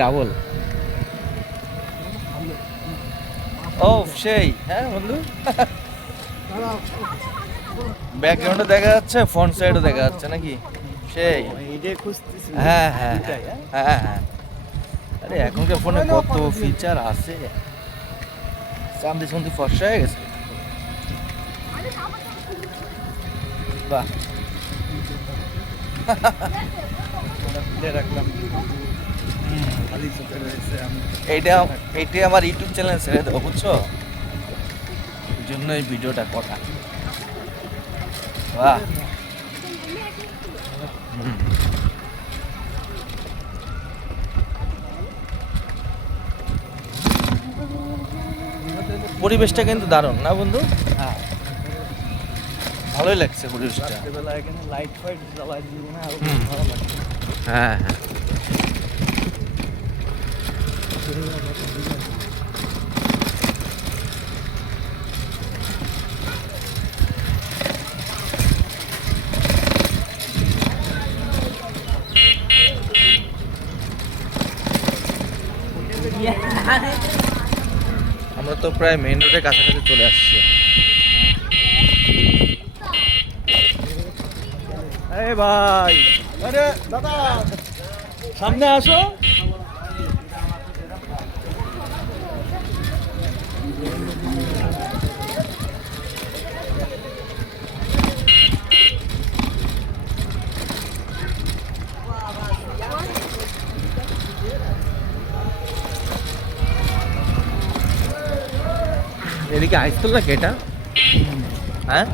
Double. ও সেই, হ্যাঁ বন্ধু, ব্যাকগ্রাউন্ডে দেখা যাচ্ছে, ফ্রন্ট সাইডও দেখা যাচ্ছে নাকি? সেই, হ্যাঁ হ্যাঁ হ্যাঁ হ্যাঁ। আরে এখনকার ফোনে কত ফিচার আছে, চান্দি চান্দি ফর্সা হয়ে গেছে। বাহ, রাখলাম। এইটাই আমার ইউটিউব চ্যানেল ছেড়ে দেবো, বুঝছো? এই জন্য এই ভিডিওটা করা। বাহ, পরিবেশটা কিন্তু দারুণ না বন্ধু? হ্যাঁ, ভালোই লাগছে পরিবেশটা। রাত্রেবেলা এখানে লাইট ফাইট জ্বালাই দিয়ে না, আরো হুম। ভালো লাগছে। হ্যাঁ হ্যাঁ। আমরা তো প্রায় মেইন রোডের কাছাকাছি চলে আসছি। এই ভাই, আরে দাদা সামনে আসো। এদিকে হাই স্কুল নাকি এটা? হ্যাঁ,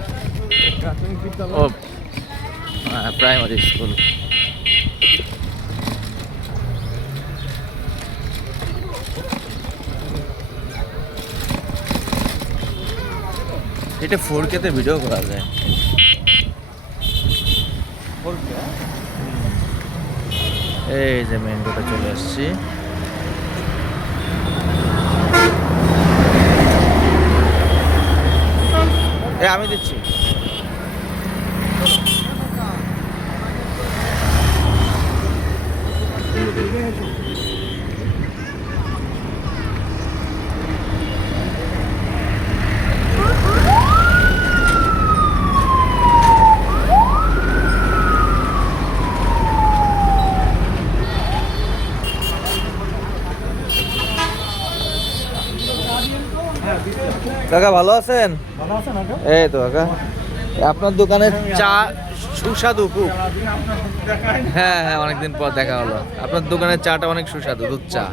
প্রাথমিক ও বিদ্যালয়। Primary school. এটা 4K তে ভিডিও করা যায়। এই যে মেইন রোডে চলে আসছি। আমি দিচ্ছি। কাকা ভালো আছেন? ভালো আছেন আঙ্কেল? এই তো কাকা, আপনার দোকানের চা সুস্বাদু খুব। হ্যাঁ হ্যাঁ, অনেকদিন পর দেখা হলো। আপনার দোকানের চাটা অনেক সুস্বাদু, দুধ চা।